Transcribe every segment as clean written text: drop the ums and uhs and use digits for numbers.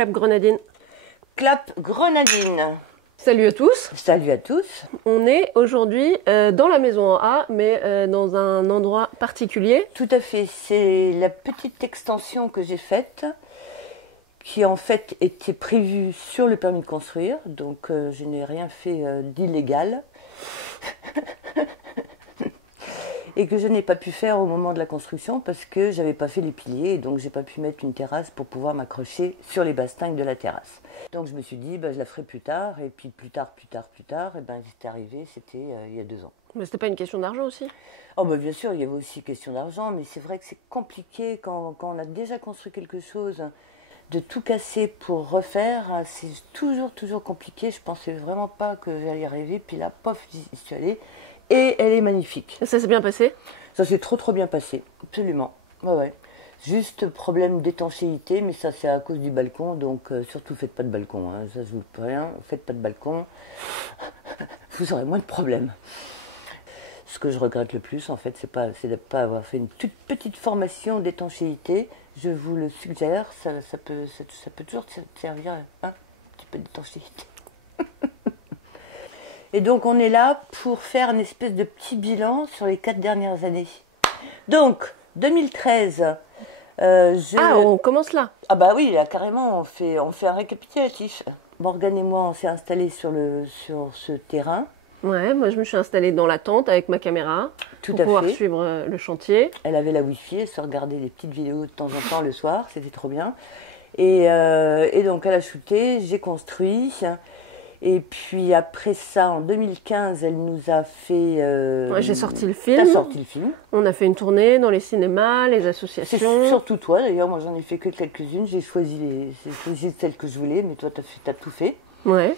Clap Grenadine. Clap Grenadine. Salut à tous. Salut à tous. On est aujourd'hui dans la maison en A, mais dans un endroit particulier. Tout à fait. C'est la petite extension que j'ai faite, qui en fait était prévue sur le permis de construire. Donc je n'ai rien fait d'illégal. Et que je n'ai pas pu faire au moment de la construction parce que j'avais pas fait les piliers et donc j'ai pas pu mettre une terrasse pour pouvoir m'accrocher sur les bastingues de la terrasse. Donc je me suis dit je la ferai plus tard et puis plus tard et c'est arrivé, c'était il y a 2 ans. Mais c'était pas une question d'argent aussi? Oh bien sûr, il y avait aussi question d'argent, mais c'est vrai que c'est compliqué quand on a déjà construit quelque chose, de tout casser pour refaire, c'est toujours compliqué. Je pensais vraiment pas que j'allais y arriver, puis là, pof, j'y suis allée. Et elle est magnifique. Et ça s'est bien passé? Ça s'est trop bien passé, absolument. Ouais. Juste problème d'étanchéité, mais ça c'est à cause du balcon, donc surtout faites pas de balcon, hein. Ça je vous dis rien, faites pas de balcon, vous aurez moins de problèmes. Ce que je regrette le plus en fait, c'est de ne pas avoir fait une toute petite formation d'étanchéité. Je vous le suggère, ça peut toujours servir un petit peu d'étanchéité. Et donc on est là pour faire une espèce de petit bilan sur les 4 dernières années. Donc 2013, on commence là. Ah bah oui, là carrément on fait un récapitulatif. Morgane et moi on s'est installés sur ce terrain. Ouais, moi je me suis installée dans la tente avec ma caméra pour pouvoir suivre le chantier. Elle avait la wifi, elle se regardait des petites vidéos de temps en temps le soir, c'était trop bien. Et donc elle a shooté, j'ai construit. Et puis après ça, en 2015, elle nous a fait... j'ai sorti le film. T'as sorti le film. On a fait une tournée dans les cinémas, les associations. C'est surtout toi d'ailleurs, moi j'en ai fait que quelques-unes. J'ai choisi celles que je voulais, mais toi t'as tout fait. Ouais.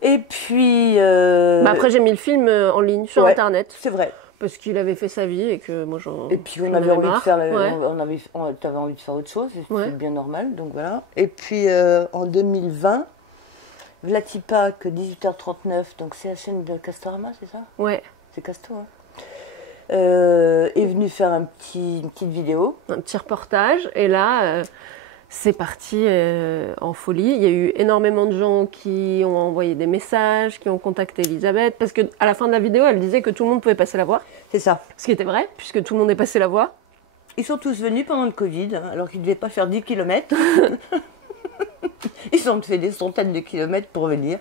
Et puis... après j'ai mis le film en ligne sur internet. C'est vrai. Parce qu'il avait fait sa vie et que moi j'en... Et puis on avait envie de faire... T'avais envie de faire autre chose, c'est bien normal, donc voilà. Et puis en 2020... Vlatipak, 18h39, donc c'est la chaîne de Castorama, c'est ça? Ouais. C'est Castor, hein. Est venu faire une petite vidéo. Un petit reportage, et là, c'est parti en folie. Il y a eu énormément de gens qui ont envoyé des messages, qui ont contacté Elisabeth, parce qu'à la fin de la vidéo, elle disait que tout le monde pouvait passer la voir. C'est ça. Ce qui était vrai, puisque tout le monde est passé la voir. Ils sont tous venus pendant le Covid, alors qu'ils ne devaient pas faire 10 km. Ils ont fait des centaines de kilomètres pour venir.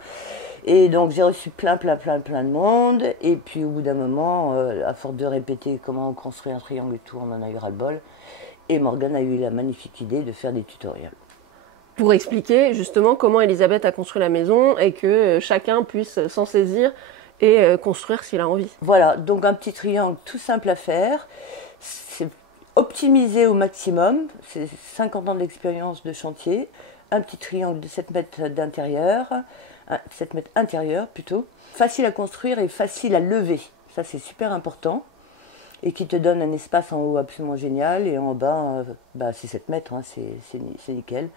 Et donc j'ai reçu plein de monde. Et puis au bout d'un moment, à force de répéter comment on construit un triangle et tout, on en a eu ras-le-bol. Et Morgane a eu la magnifique idée de faire des tutoriels. Pour expliquer justement comment Elisabeth a construit la maison et que chacun puisse s'en saisir et construire s'il a envie. Voilà, donc un petit triangle tout simple à faire. C'est optimisé au maximum. C'est 50 ans d'expérience de chantier. Un petit triangle de 7 mètres d'intérieur, 7 mètres intérieur plutôt, facile à construire et facile à lever, ça c'est super important, et qui te donne un espace en haut absolument génial, et en bas, c'est 7 mètres, hein, c'est nickel.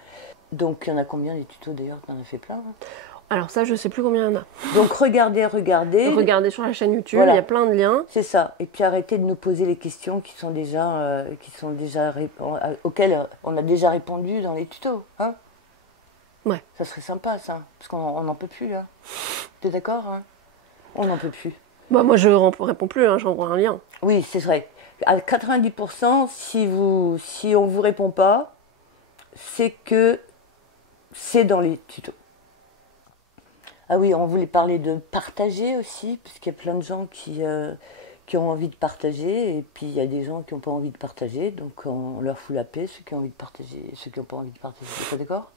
Donc il y en a combien des tutos d'ailleurs? Tu en as fait plein, hein? Alors ça, je sais plus combien il y en a. Donc regardez. Regardez sur la chaîne YouTube, voilà. Il y a plein de liens. C'est ça, et puis arrêtez de nous poser les questions auxquelles on a déjà répondu dans les tutos, hein. Ouais. Ça serait sympa, ça, parce qu'on n'en peut plus, là. T'es d'accord, hein? On n'en peut plus. Moi, je réponds plus, hein, j'envoie un lien. Oui, c'est vrai. À 90%, si on vous répond pas, c'est que c'est dans les tutos. Ah oui, on voulait parler de partager aussi, parce qu'il y a plein de gens qui ont envie de partager, et puis il y a des gens qui n'ont pas envie de partager, donc on leur fout la paix, ceux qui ont envie de partager, ceux qui n'ont pas envie de partager. T'es d'accord?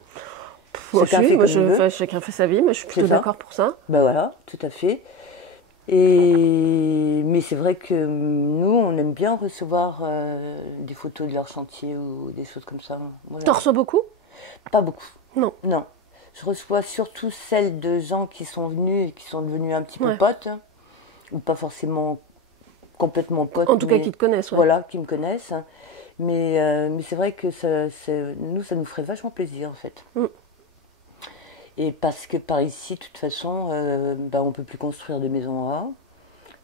Chacun fait sa vie, mais je suis plutôt d'accord pour ça. Ben voilà, tout à fait. Mais c'est vrai que nous, on aime bien recevoir des photos de leur chantier ou des choses comme ça. T'en reçois beaucoup? Pas beaucoup. Non. Je reçois surtout celles de gens qui sont venus et qui sont devenus un petit peu potes, hein, ou pas forcément complètement potes. En tout cas, qui te connaissent. Ouais. Voilà, qui me connaissent. Hein. Mais c'est vrai que ça nous ferait vachement plaisir, en fait. Et parce que par ici, de toute façon, on ne peut plus construire de maisons A,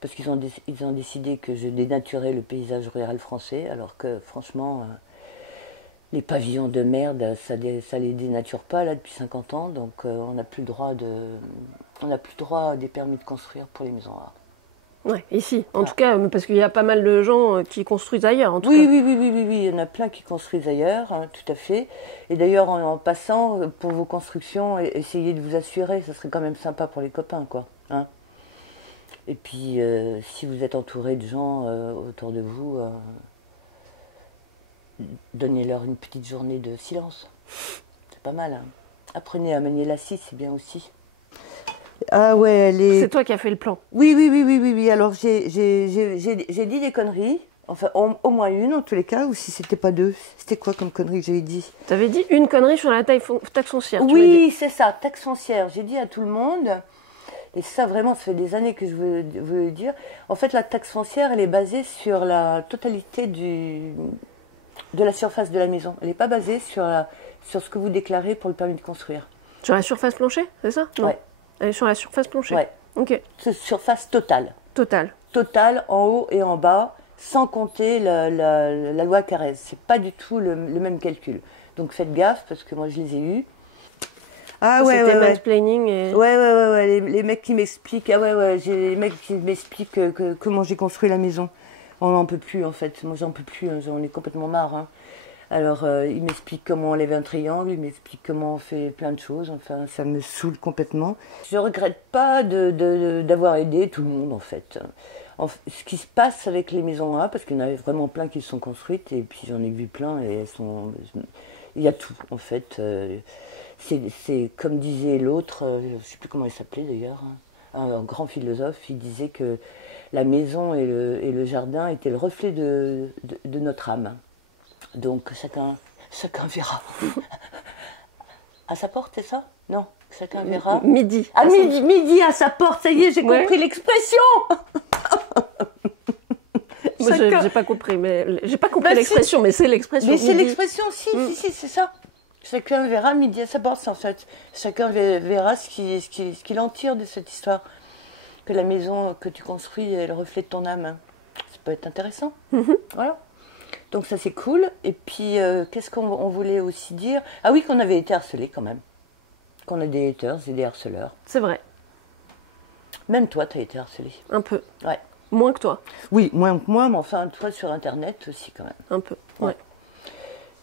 parce qu'ils ont décidé que je dénaturais le paysage rural français, alors que franchement, Les pavillons de merde, ça les dénature pas là depuis 50 ans, donc on n'a plus le droit des permis de construire pour les maisons rares. Ouais, ici, en tout cas, parce qu'il y a pas mal de gens qui construisent ailleurs, en tout Oui, cas. oui, oui, oui, oui, oui, il y en a plein qui construisent ailleurs, hein, tout à fait. Et d'ailleurs, en passant, pour vos constructions, essayez de vous assurer, ça serait quand même sympa pour les copains, quoi. Hein. Et puis, si vous êtes entouré de gens autour de vous, donnez-leur une petite journée de silence. C'est pas mal. Hein. Apprenez à manier la scie, c'est bien aussi. Ah ouais, C'est toi qui as fait le plan. Oui, oui, oui, oui, oui, oui. Alors j'ai dit des conneries, enfin au moins une en tous les cas, ou si c'était pas deux. C'était quoi comme connerie que j'avais dit? T'avais dit une connerie sur la taxe foncière. Tu m'as Oui, dit. c'est ça, taxe foncière. J'ai dit à tout le monde, et ça vraiment, ça fait des années que je veux le dire. En fait, la taxe foncière, elle est basée sur la totalité de la surface de la maison. Elle n'est pas basée sur ce que vous déclarez pour le permis de construire. Sur la surface plancher, c'est ça? Non. Ouais. Elle est sur la surface plancher. Ouais. Ok. C'est surface totale. Total. Totale, en haut et en bas, sans compter la loi Carrez. C'est pas du tout le même calcul. Donc faites gaffe, parce que moi je les ai eus. Ah ouais, c'était mansplaining et... Ouais, les mecs qui m'expliquent, j'ai les mecs qui m'expliquent comment j'ai construit la maison. On n'en peut plus en fait, moi j'en peux plus, hein, j'en ai complètement marre. Hein. Alors ils m'expliquent comment on lève un triangle, ils m'expliquent comment on fait plein de choses, enfin ça me saoule complètement. Je regrette pas d'avoir aidé tout le monde en fait. Ce qui se passe avec les maisons A, parce qu'il y en avait vraiment plein qui se sont construites, et puis j'en ai vu plein, et elles sont... Il y a tout en fait. C'est comme disait l'autre, je ne sais plus comment il s'appelait d'ailleurs, un grand philosophe, il disait que la maison et le jardin étaient le reflet de notre âme. Donc chacun verra. À sa porte, c'est ça? Non, chacun verra. Midi. Ah, midi à sa porte, ça y est, j'ai compris l'expression. Moi, j'ai pas compris, mais j'ai pas compris l'expression, mais c'est l'expression. Mais c'est l'expression, si, c'est ça. Chacun verra midi à sa porte, en fait. Chacun verra ce qu'il en tire de cette histoire. Que la maison que tu construis est le reflet de ton âme. Ça peut être intéressant. Voilà. Donc ça, c'est cool. Et puis, qu'est-ce qu'on voulait aussi dire? Ah oui, qu'on avait été harcelés quand même. Qu'on a des haters et des harceleurs. C'est vrai. Même toi, tu as été harcelé. Un peu. Ouais. Moins que toi. Oui, moins que moi, mais enfin, toi, sur Internet aussi, quand même. Un peu, ouais.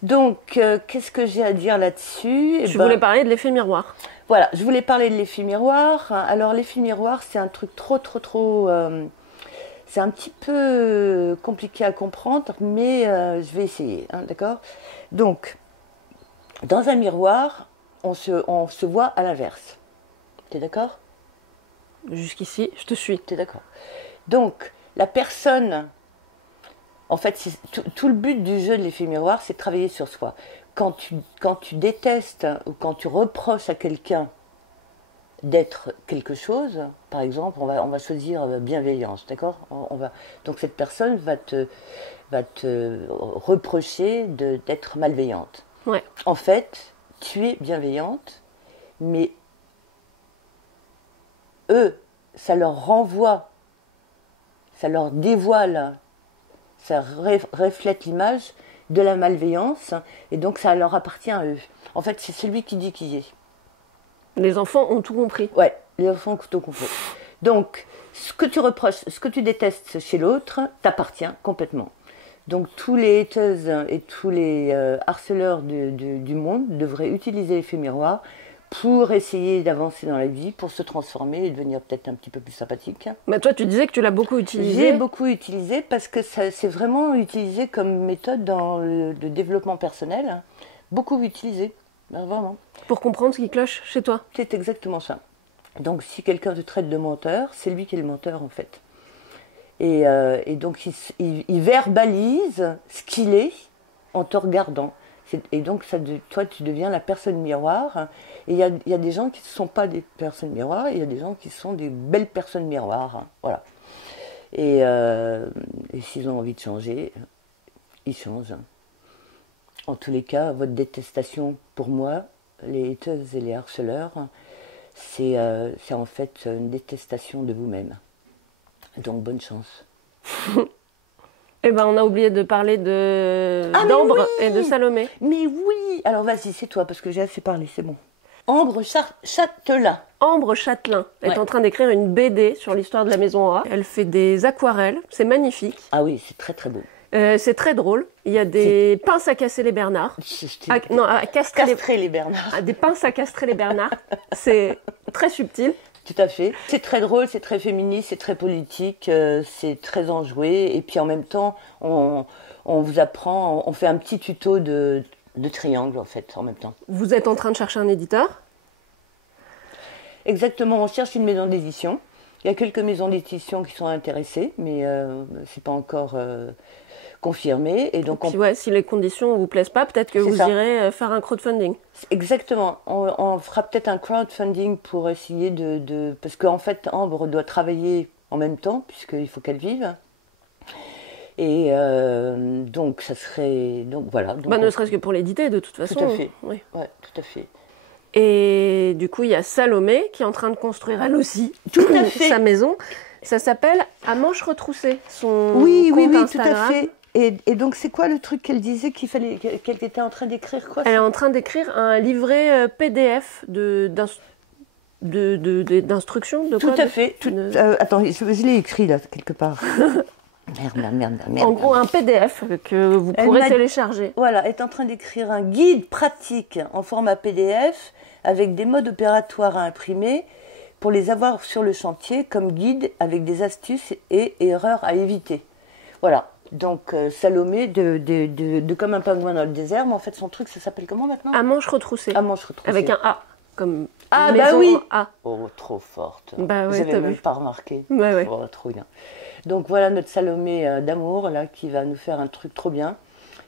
Donc, qu'est-ce que j'ai à dire là-dessus? Tu voulais parler de l'effet miroir. Voilà, je voulais parler de l'effet miroir. Alors, l'effet miroir, c'est un truc trop... c'est un petit peu compliqué à comprendre, mais je vais essayer, hein, d'accord? Donc, dans un miroir, on se voit à l'inverse. T'es d'accord? Jusqu'ici, je te suis. T'es d'accord. Donc, la personne... En fait, tout le but du jeu de l'effet miroir, c'est de travailler sur soi. Quand tu détestes ou quand tu reproches à quelqu'un d'être quelque chose, par exemple, on va choisir bienveillance, d'accord? Donc cette personne va te reprocher d'être malveillante. Ouais. En fait, tu es bienveillante, mais eux, ça leur renvoie, ça leur dévoile, ça reflète l'image de la malveillance, et donc ça leur appartient à eux. En fait, c'est celui qui dit qui est. Les enfants ont tout compris. Ouais, les enfants ont tout compris. Donc, ce que tu reproches, ce que tu détestes chez l'autre, t'appartient complètement. Donc, tous les haters et tous les harceleurs du monde devraient utiliser l'effet miroir pour essayer d'avancer dans la vie, pour se transformer et devenir peut-être un petit peu plus sympathique. Mais toi, tu disais que tu l'as beaucoup utilisé. J'ai beaucoup utilisé parce que c'est vraiment utilisé comme méthode dans le développement personnel. Beaucoup utilisé, vraiment. Pour comprendre ce qui cloche chez toi. C'est exactement ça. Donc si quelqu'un te traite de menteur, c'est lui qui est le menteur en fait. Et donc il verbalise ce qu'il est en te regardant. Et donc toi tu deviens la personne miroir. Et il y a des gens qui ne sont pas des personnes miroirs, et il y a des gens qui sont des belles personnes miroirs. Voilà. Et s'ils ont envie de changer, ils changent. En tous les cas, votre détestation pour moi, les haters et les harceleurs, c'est en fait une détestation de vous-même. Donc bonne chance. Eh ben, on a oublié de parler d'Ambre et de Salomé. Mais oui. Alors vas-y, c'est toi, parce que j'ai assez parlé, c'est bon. Ambre Châtelain. Ambre Châtelain est en train d'écrire une BD sur l'histoire de la maison A. Elle fait des aquarelles, c'est magnifique. Ah oui, c'est très très beau. C'est très drôle. Il y a des pinces à casser les Bernards. À castrer les Bernards. Des pinces à castrer les Bernards. C'est très subtil. Tout à fait. C'est très drôle, c'est très féministe, c'est très politique, c'est très enjoué. Et puis en même temps, on vous apprend, on fait un petit tuto de triangle en fait, en même temps. Vous êtes en train de chercher un éditeur? Exactement, on cherche une maison d'édition. Il y a quelques maisons d'édition qui sont intéressées, mais c'est pas encore confirmé. Et donc, puis, si les conditions ne vous plaisent pas, peut-être que vous irez faire un crowdfunding. Exactement. On fera peut-être un crowdfunding pour essayer parce qu'en fait, Ambre doit travailler en même temps, puisqu'il faut qu'elle vive. Et donc, ça serait... Donc, voilà. Donc, ne serait-ce que pour l'éditer, de toute façon. Tout à fait. Oui. Ouais, tout à fait. Et du coup, il y a Salomé qui est en train de construire, elle aussi, sa maison. Ça s'appelle À manches retroussées, son compte Instagram. Tout à fait. Et donc, c'est quoi le truc qu'elle disait qu'elle était en train d'écrire quoi? Elle est en train d'écrire un livret PDF d'instructions. Tout à fait. Attends, je l'ai écrit là, quelque part. Merde. En gros, un PDF que vous pourrez télécharger. Voilà, est en train d'écrire un guide pratique en format PDF avec des modes opératoires à imprimer pour les avoir sur le chantier comme guide avec des astuces et erreurs à éviter. Voilà. Donc, Salomé, de comme un pingouin dans le désert, mais en fait, son truc, ça s'appelle comment maintenant? À manches retroussées. À manches retroussées. Avec un A, comme bah oui. A. Oh, trop forte. Bah ouais, vous n'avez même pas remarqué. Ouais. Oh, trop bien. Donc, voilà notre Salomé d'amour, là, qui va nous faire un truc trop bien.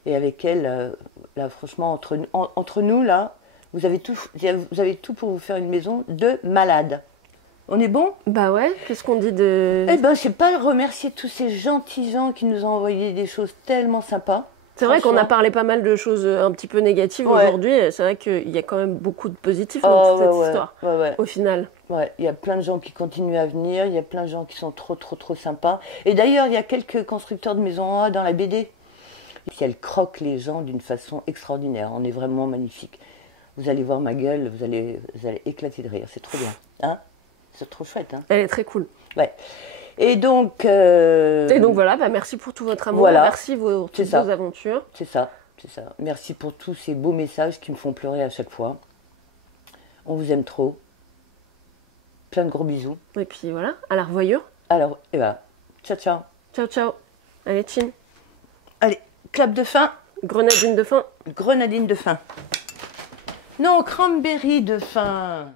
Et avec elle, là, franchement, entre nous, là, vous avez tout pour vous faire une maison de malade. On est bon? Bah ouais, qu'est-ce qu'on dit de... Eh ben, je sais pas remercier tous ces gentils gens qui nous ont envoyé des choses tellement sympas. C'est vrai qu'on a parlé pas mal de choses un petit peu négatives aujourd'hui. C'est vrai qu'il y a quand même beaucoup de positifs dans toute cette histoire, au final. Ouais, il y a plein de gens qui continuent à venir, il y a plein de gens qui sont trop sympas. Et d'ailleurs, il y a quelques constructeurs de maisons A dans la BD. Puis elle croque les gens d'une façon extraordinaire. On est vraiment magnifique. Vous allez voir ma gueule, vous allez éclater de rire. C'est trop bien, hein? C'est trop chouette, hein? Elle est très cool. Ouais. Et donc voilà, merci pour tout votre amour, merci pour toutes vos aventures. C'est ça. Merci pour tous ces beaux messages qui me font pleurer à chaque fois. On vous aime trop. Plein de gros bisous. Et puis voilà, à la revoyure. Alors, et voilà. Ciao. Ciao. Allez, chin. Allez, clap de fin. Grenadine de fin. Non, cranberry de fin.